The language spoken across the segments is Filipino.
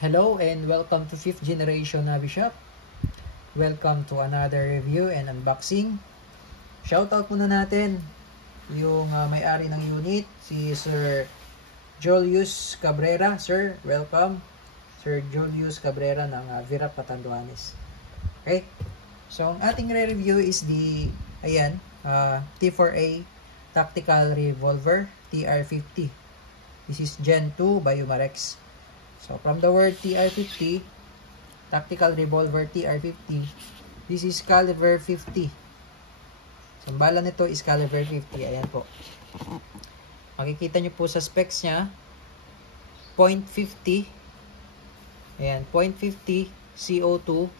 Hello and welcome to 5th Generation Hobby Shop. Welcome to another review and unboxing. Shoutout muna natin yung may-ari ng unit, si Sir Julius Cabrera. Sir, welcome. Sir Julius Cabrera ng Virap Patanduanes. Okay, so ang ating re-review is the T4A Tactical Revolver TR50. This is Gen 2 by Umarex. So from the word TR50, Tactical Revolver TR50, this is caliber 50. So ang bala nito is caliber 50. Ayan po. Makikita nyo po sa specs nya, .50. Ayan, .50 CO2,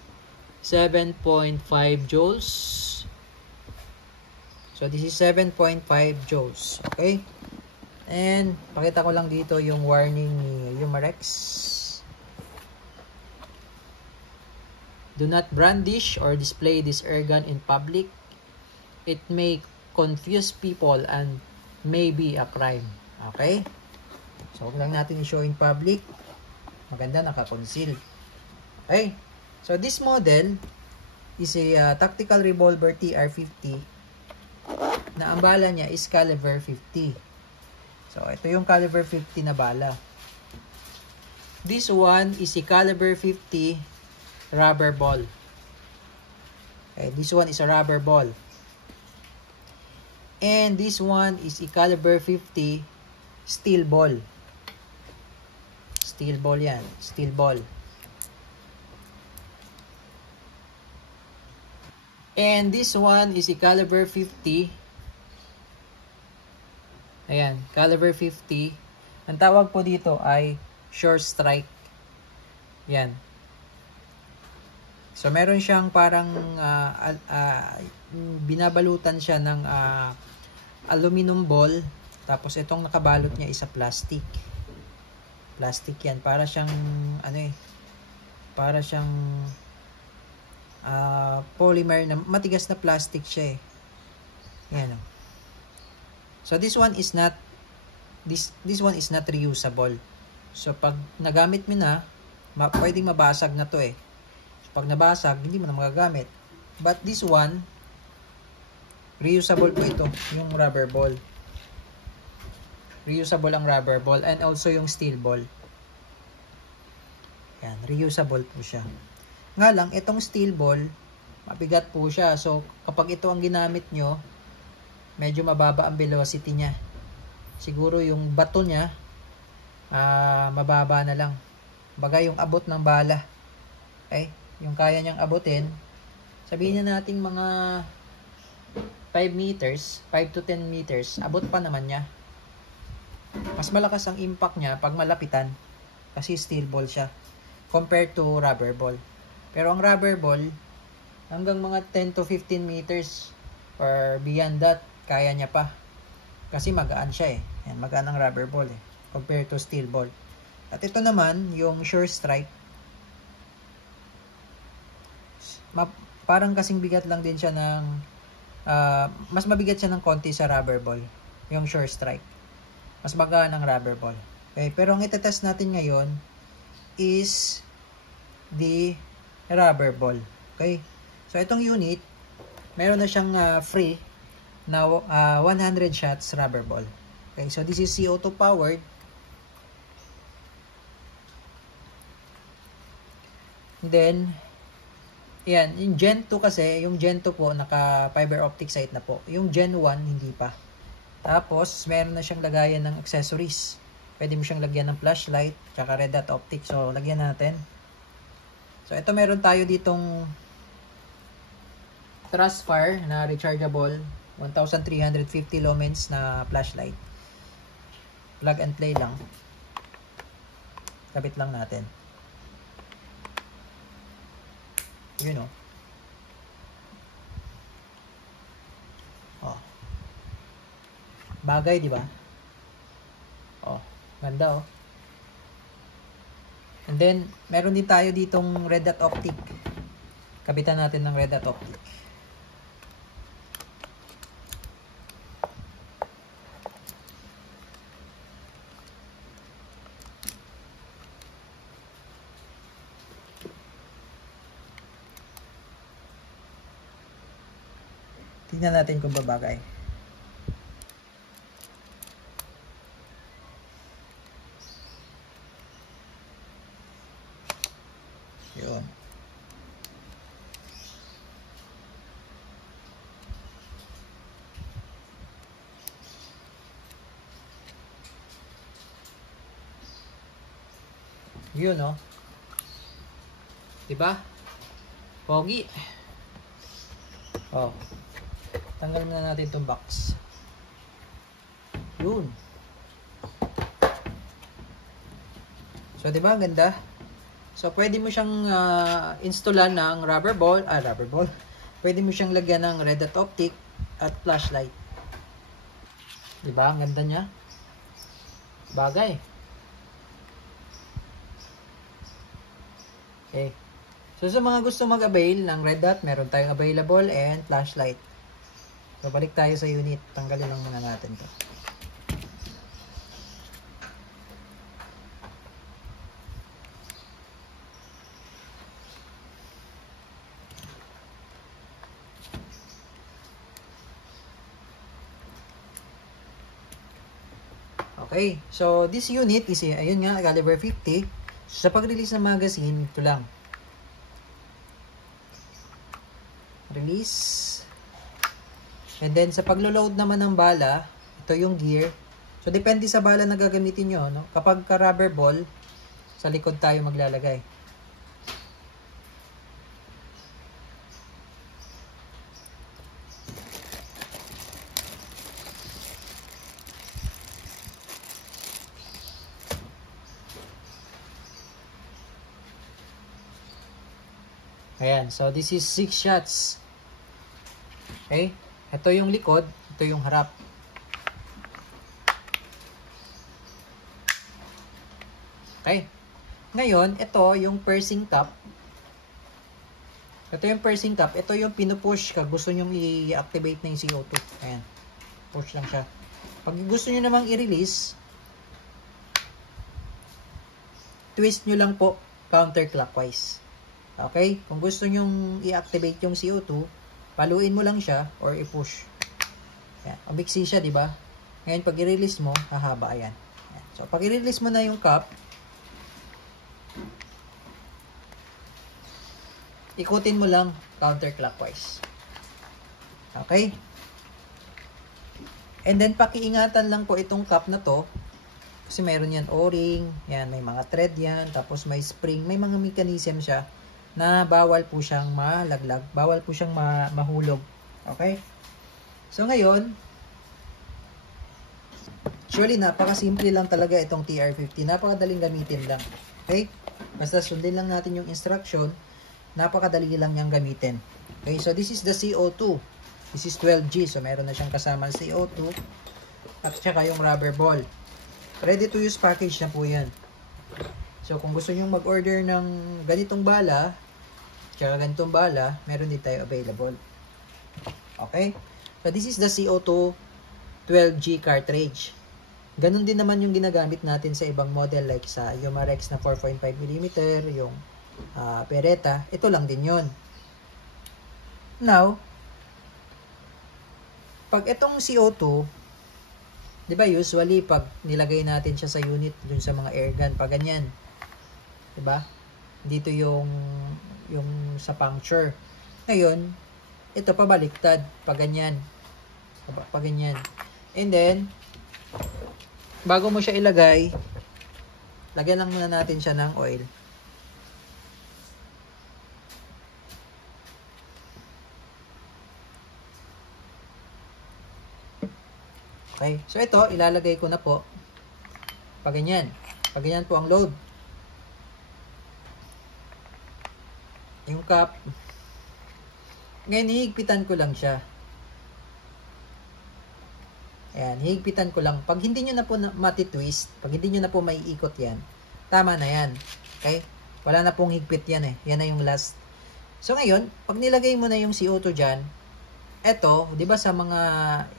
7.5 joules. So this is 7.5 joules. Okay? And pakita ko lang dito yung warning ni Umarex. Do not brandish or display this airgun in public. It may confuse people and may be a crime. Okay? So huwag lang natin i-show in public. Maganda naka-conceal. Okay? So this model is a tactical revolver TR50 na ang bala niya is caliber 50. So, ito yung caliber 50 na bala. This one is a caliber 50 rubber ball. Okay, this one is a rubber ball. And this one is a caliber 50 steel ball. Steel ball yan. Steel ball. And this one is a caliber 50. Ayan, caliber 50. Ang tawag po dito ay Sure Strike. Yan. So, meron siyang parang binabalutan siya ng aluminum ball. Tapos, itong nakabalot niya is plastic. Plastic yan. Para siyang, para siyang polymer na matigas na plastic siya eh. Yan o. So this one is not reusable. So pag nagamit mo na, pwedeng mabasag na to eh. So pag nabasag, hindi mo na magagamit. But this one, reusable po ito, yung rubber ball. Reusable ang rubber ball and also yung steel ball. Yan, reusable po siya. Nga lang, itong steel ball, mabigat po siya. So kapag ito ang ginamit nyo, medyo mababa ang velocity niya. Siguro yung bato niya, mababa na lang. Bagay yung abot ng bala. Okay? Yung kaya niyang abutin, sabihin na natin mga 5 meters, 5 to 10 meters, abot pa naman niya. Mas malakas ang impact niya pag malapitan. Kasi steel ball siya. Compared to rubber ball. Pero ang rubber ball, hanggang mga 10 to 15 meters or beyond that, kaya niya pa. Kasi magaan siya eh. Yan, magaan ang rubber ball eh. Compared to steel ball. At ito naman, yung Sure Strike. Parang kasing bigat lang din siya ng, mas mabigat siya ng konti sa rubber ball. Yung Sure Strike. Mas magaan ang rubber ball. Okay, pero ang itetest natin ngayon is the rubber ball. Okay. So, itong unit, meron na siyang free na 100 shots rubber ball. Okay, so this is CO2 powered. Then, yan, yung Gen 2 kasi, yung Gen 2 po, naka fiber optic sight na po. Yung Gen 1, hindi pa. Tapos, meron na siyang lagayan ng accessories. Pwede mo siyang lagyan ng flashlight, tsaka red dot optic. So, lagyan natin. So, ito meron tayo ditong thrust fire na rechargeable. 1,350 lumens na flashlight. Plug and play lang. Kapit lang natin. Yun o. Oh. Bagay, di ba? Oh, ganda oh. And then, meron din tayo ditong red dot optic. Kapitan natin ng red dot optic. Tignan natin kung babagay. Yun. Yun, no? Diba? Pogi. Oh. Tanggal muna natin itong box. Yun. So, diba? Ganda. So, pwede mo siyang installan ng rubber ball. Pwede mo siyang lagyan ng red dot optic at flashlight. Diba? Ang ganda niya. Bagay. Okay. So, sa mga gusto mag-avail ng red dot, meron tayong available and flashlight. So, balik tayo sa unit. Tanggalin lang muna natin to. Okay. So, this unit is, ayun nga, caliber 50. So, sa pag-release ng magazine, ito lang. Release. And then, sa paglo-load naman ng bala, ito yung gear. So, depende sa bala na gagamitin nyo. No? Kapag ka-rubber ball, sa likod tayo maglalagay. Ayan. So, this is 6 shots. Okay? Ito yung likod. Ito yung harap. Okay? Ngayon, ito yung pursing cap. Ito yung pursing cap. Ito yung pinupush ka. Gusto nyo i-activate na yung CO2. Ayan. Push lang siya. Pag gusto nyo namang i-release, twist nyo lang po counterclockwise. Okay? Kung gusto nyong i-activate yung CO2, paluin mo lang siya or i-push. Ayan. Umiksi siya, di ba? Ngayon, pag i-release mo, hahaba. Ayan. Ayan. So, pag i-release mo na yung cap, ikutin mo lang counterclockwise. Okay? And then, pakiingatan lang po itong cap na to. Kasi mayroon yan O-ring. Yan, may mga thread yan. Tapos may spring. May mga mechanism siya na bawal po siyang malaglag, bawal po siyang mahulog. Okay? So ngayon, actually napakasimple lang talaga itong TR50. Napakadaling gamitin lang. Okay? Basta sundin lang natin yung instruction, napakadali lang niyang gamitin. Okay? So this is the CO2. This is 12G. So meron na siyang kasama CO2 at saka yung rubber ball. Ready to use package na po yan. So, kung gusto nyo mag-order ng ganitong bala, tsaka ganitong bala, meron din tayo available. Okay? So, this is the CO2 12G cartridge. Ganon din naman yung ginagamit natin sa ibang model like sa Yomarex na 4.5mm, yung Beretta. Ito lang din yun. Now, pag itong CO2, di ba usually pag nilagay natin siya sa unit dun sa mga airgun, pag ganyan, diba? Dito yung sa puncture. Ngayon, ito pabaliktad. Pag ganyan. Pag ganyan. And then, bago mo siya ilagay, lagyan lang muna natin siya ng oil. Okay. So, ito, ilalagay ko na po. Pag ganyan. Pag ganyan po ang load. Yung cap. Ngayon, hihigpitan ko lang siya. Ayan, hihigpitan ko lang. Pag hindi nyo na po matitwist, pag hindi nyo na po maiikot yan, tama na yan. Okay? Wala na pong higpit yan eh. Yan na yung last. So, ngayon, pag nilagay mo na yung CO2 dyan, eto, di ba sa mga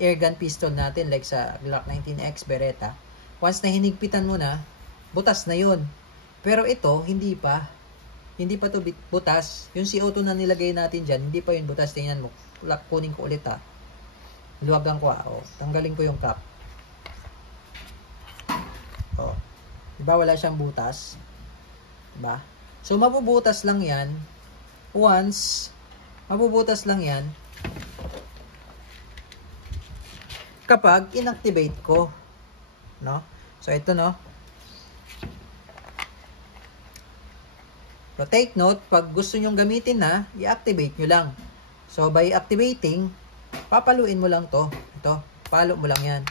airgun pistol natin, like sa Glock 19X Beretta, once na hinigpitan mo na, butas na yun. Pero ito, hindi pa. Hindi pa to butas. Yung CO2 na nilagay natin dyan, hindi pa yun butas. Tingnan mo. Kunin ko ulit ha. Luwagan ko tanggalin ko yung cap. Diba wala siyang butas? Diba? So mabubutas lang yan once, mabubutas lang yan kapag inactivate ko, no? So ito, no? So take note, pag gusto nyong gamitin na, i-activate nyo lang. So by activating, papaluin mo lang to. Ito, palo mo lang yan.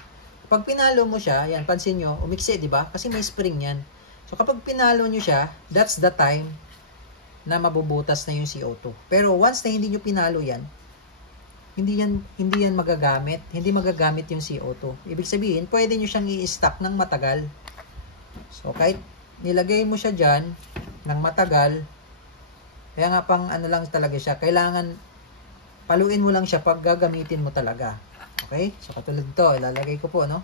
Pag pinalo mo siya, yan, pansin nyo, umiksi, di ba? Kasi may spring yan. So, kapag pinalo nyo siya, that's the time na mabubutas na yung CO2. Pero once na hindi nyo pinalo yan, hindi yan magagamit. Hindi magagamit yung CO2. Ibig sabihin, pwede nyo siyang i-stack ng matagal. So, kahit nilagay mo siya dyan ng matagal, kaya nga pang ano lang talaga siya, kailangan paluin mo lang siya pag gagamitin mo talaga. Okay? So, katulad ito, ilalagay ko po, no?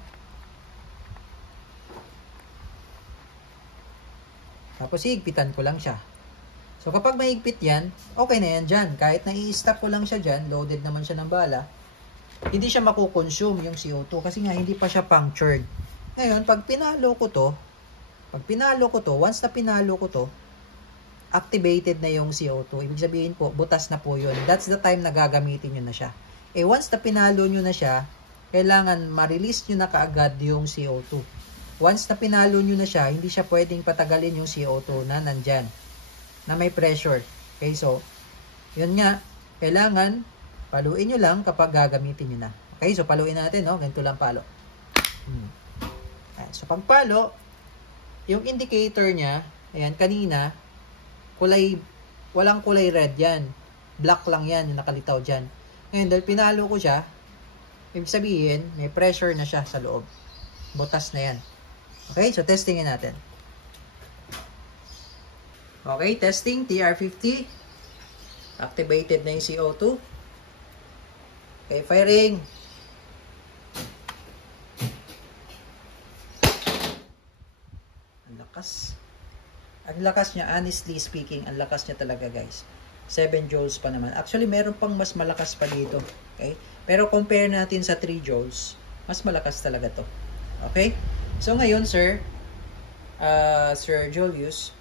Tapos, higpitan ko lang siya. So, kapag mahigpit yan, okay na yan dyan. Kahit na i-stop ko lang siya dyan, loaded naman siya ng bala, hindi siya makukonsume yung CO2 kasi nga hindi pa siya punctured. Ngayon, pag pinalo ko to, once na pinalo ko to, activated na yung CO2. Ibig sabihin po, butas na po yun. That's the time na gagamitin nyo na siya. Once na pinalo nyo na siya, kailangan ma-release nyo na kaagad yung CO2. Once na pinalo nyo na siya, hindi siya pwedeng patagalin yung CO2 na nandyan, na may pressure. Okay, so, yun nga, kailangan paluin nyo lang kapag gagamitin nyo na. Okay, so paluin natin, no? Ganito lang palo. So, pagpalo, yung indicator niya, ayan, kanina, walang kulay red yan. Black lang yan, yung nakalitaw dyan. Ngayon, dahil pinalo ko siya, ibig sabihin, may pressure na siya sa loob. Butas na yan. Okay, so testingin natin. Okay, testing, TR50. Activated na yung CO2. Okay, firing. Ang lakas. Ang lakas niya, honestly speaking, ang lakas niya talaga, guys. 7 joules pa naman. Actually, meron pang mas malakas pa dito. Okay? Pero compare natin sa 3 joules, mas malakas talaga to. Okay? So, ngayon, Sir Julius,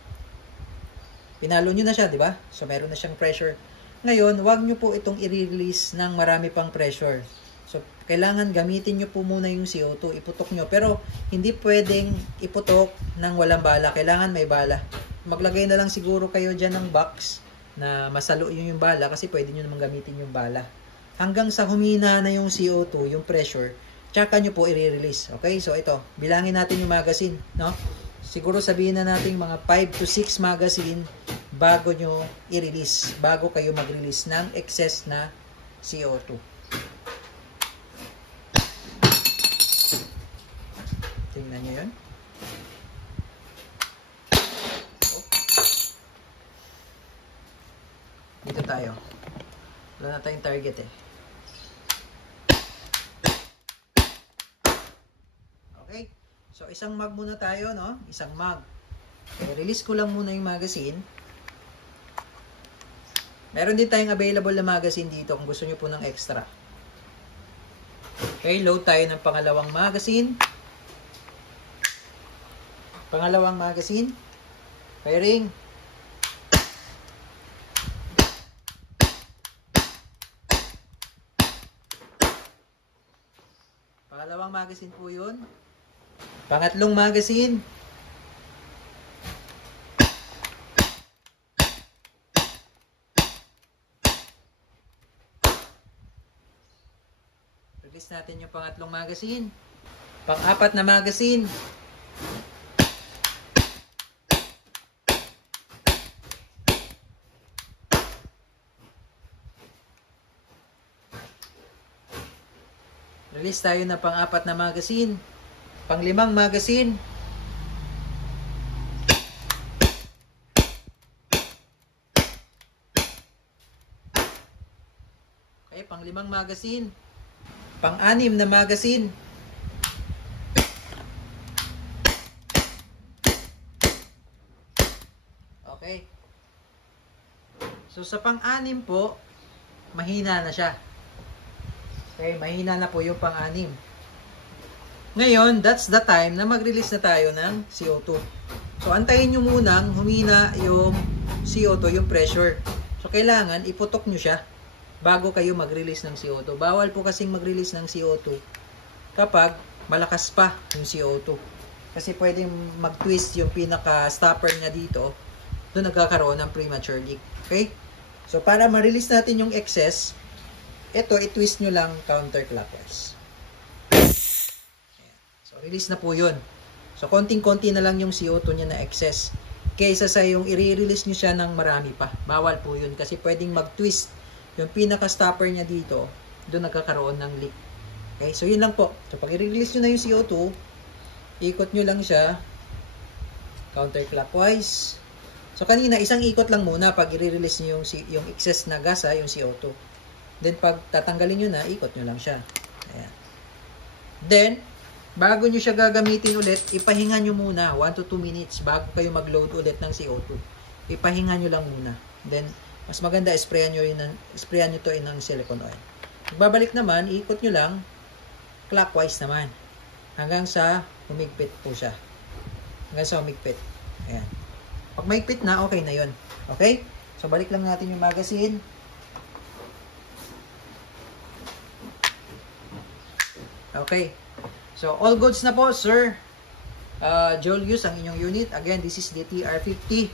pinalo nyo na siya, di ba? So, meron na siyang pressure. Ngayon, wag nyo po itong i-release ng marami pang pressure. So, kailangan gamitin nyo po muna yung CO2. Iputok nyo. Pero, hindi pwedeng iputok ng walang bala. Kailangan may bala. Maglagay na lang siguro kayo dyan ng box na masalo yung bala kasi pwede nyo naman gamitin yung bala. Hanggang sa humina na yung CO2, yung pressure, tsaka nyo po i-release. Okay? So, ito. Bilangin natin yung magazine. No? Siguro sabihin na natin mga 5 to 6 magazine bago nyo i-release. Bago kayo mag-release ng excess na CO2. Tingnan nyo yun. Dito tayo. Wala na tayong target eh. Okay? So, isang mag muna tayo, no? Isang mag. Okay, release ko lang muna yung magazine. Meron din tayong available na magazine dito kung gusto nyo po ng extra. Okay, load tayo ng pangalawang magazine. Pangalawang magazine. Firing. Pangalawang magazine po yun. Pangatlong magazine. Release natin yung pangatlong magazine. Pang-apat na magazine. Release tayo ng pang-apat na magazine. Pang-limang magazine. Okay, pang-limang magazine. Pang-anim na magazine. Okay. So, sa pang-anim po, mahina na siya. Okay, mahina na po yung pang-anim. Ngayon, that's the time na mag-release na tayo ng CO2. So, antayin nyo munang humina yung CO2, yung pressure. So, kailangan iputok nyo siya bago kayo mag-release ng CO2. Bawal po kasing mag-release ng CO2 kapag malakas pa yung CO2. Kasi pwedeng mag-twist yung pinaka-stopper niya dito. Doon nagkakaroon ng premature leak. Okay? So, para ma-release natin yung excess, ito, i-twist nyo lang counterclockwise. So, release na po yun. So, konting-konti na lang yung CO2 niya na excess. Kaysa sa yung i-release nyo siya ng marami pa. Bawal po yun kasi pwedeng mag-twist yung pinaka-stopper niya dito. Doon nagkakaroon ng leak. Okay? So, yun lang po. So, pag i-release nyo na yung CO2, ikot nyo lang siya counterclockwise. So, kanina, isang ikot lang muna pag i-release nyo yung excess na gas, yung CO2. Then, pag tatanggalin nyo na, ikot nyo lang siya. Ayan. Then, bago nyo siya gagamitin ulit, ipahinga nyo muna 1 to 2 minutes bago kayo mag-load ulit ng CO2. Ipahinga nyo lang muna. Then, mas maganda, sprayan nyo to ng silicone oil. Babalik naman, ikot nyo lang clockwise naman. Hanggang sa humigpit po siya. Hanggang sa humigpit. Ayan. Pag mahigpit na, okay na yun. Okay? So, balik lang natin yung magazine. Okay. So, all goods na po, sir. Julius, ang inyong unit. Again, this is the TR-50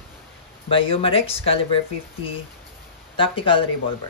by Umarex, caliber 50 tactical revolver.